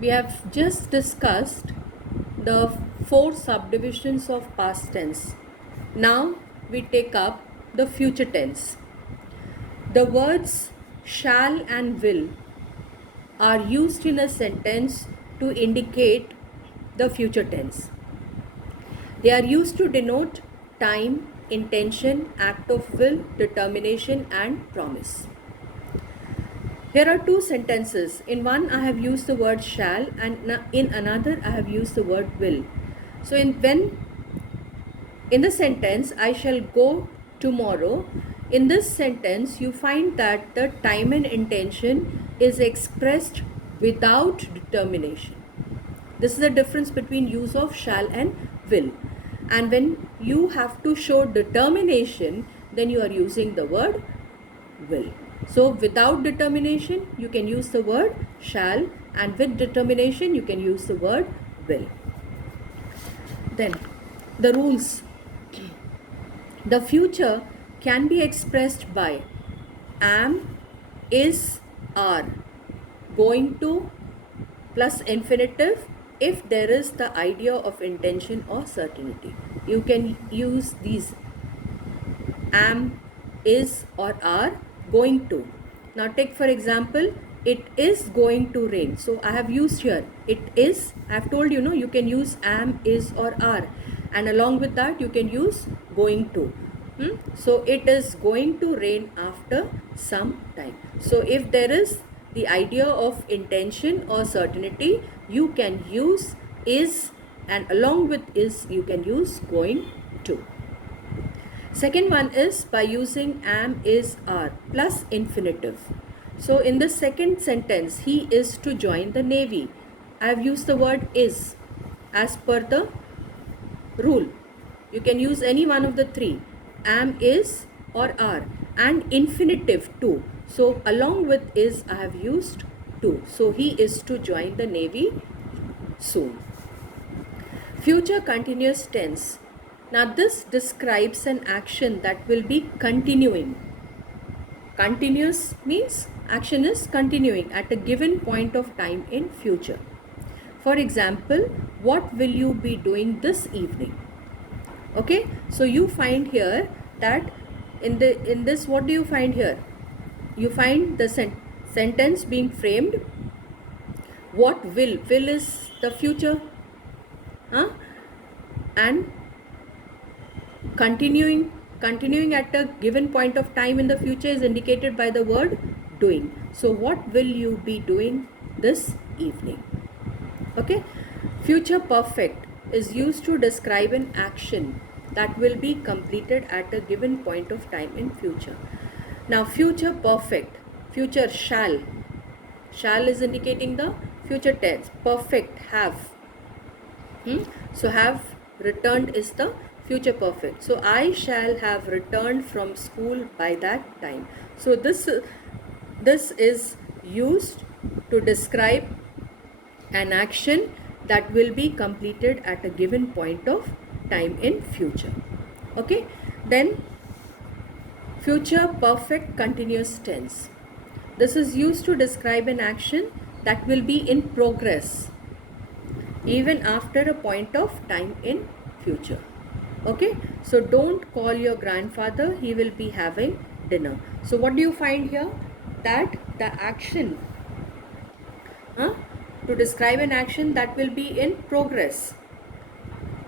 We have just discussed the four subdivisions of past tense. Now we take up the future tense. The words shall and will are used in a sentence to indicate the future tense. They are used to denote time, intention, act of will, determination, and promise. Here are two sentences. In one, I have used the word shall, and in another, I have used the word will. So, in the sentence, I shall go tomorrow, in this sentence, you find that the time and intention is expressed without determination. This is the difference between use of shall and will. And when you have to show determination, then you are using the word will. So without determination, you can use the word shall, and with determination, you can use the word will. Then the rules. The future can be expressed by am, is, are, going to plus infinitive if there is the idea of intention or certainty. You can use these am, is, or are going to. Now take for example, it is going to rain. So I have used here it is. I have told you, you can use am, is, or are, and along with that you can use going to. So it is going to rain after some time. So if there is the idea of intention or certainty, you can use is, and along with is you can use going to. Second one is by using am, is, are plus infinitive. So in the second sentence, he is to join the navy. I have used the word is as per the rule. You can use any one of the three, am, is, or are, and infinitive too. So along with is, I have used to. So he is to join the navy soon. Future continuous tense. Now this describes an action that will be continuing. Continuous means action is continuing at a given point of time in future. For example, what will you be doing this evening? Okay, so you find here that in this, what do you find here? You find the sentence being framed. What will is the future, and continuing at a given point of time in the future is indicated by the word doing. So what will you be doing this evening? Okay, future perfect is used to describe an action that will be completed at a given point of time in future. Now future perfect, future shall is indicating the future tense. Perfect, have. So have returned is the future perfect. So I shall have returned from school by that time. So this is used to describe an action that will be completed at a given point of time in future. Okay, then future perfect continuous tense. This is used to describe an action that will be in progress even after a point of time in future. Okay, so don't call your grandfather, he will be having dinner. So what do you find here? That the action to describe an action that will be in progress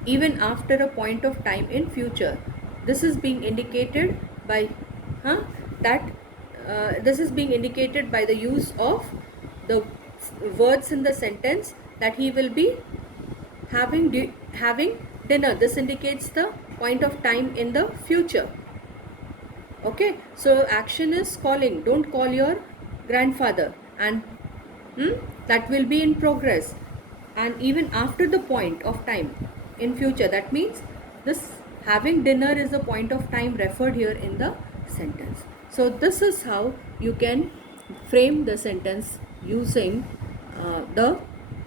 even after a point of time in future. This is being indicated by this is being indicated by the use of the words in the sentence that he will be having dinner. This indicates the point of time in the future. Okay, so action is calling. Don't call your grandfather, and that will be in progress and even after the point of time in future. That means this having dinner is the point of time referred here in the sentence. So this is how you can frame the sentence using the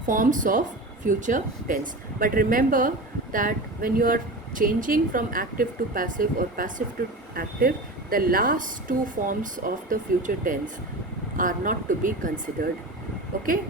forms of future tense. But remember that when you are changing from active to passive or passive to active, the last two forms of the future tense are not to be considered. Okay,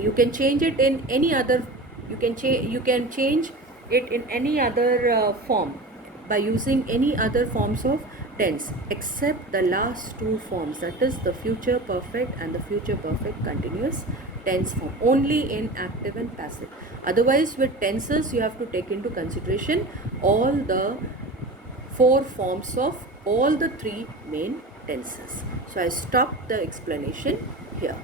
You can change it in any other, you can change it in any other form by using any other forms of tense except the last two forms, that is the future perfect and the future perfect continuous tense form, only in active and passive. Otherwise with tenses you have to take into consideration all the four forms of all the three main tenses. So I stop the explanation here.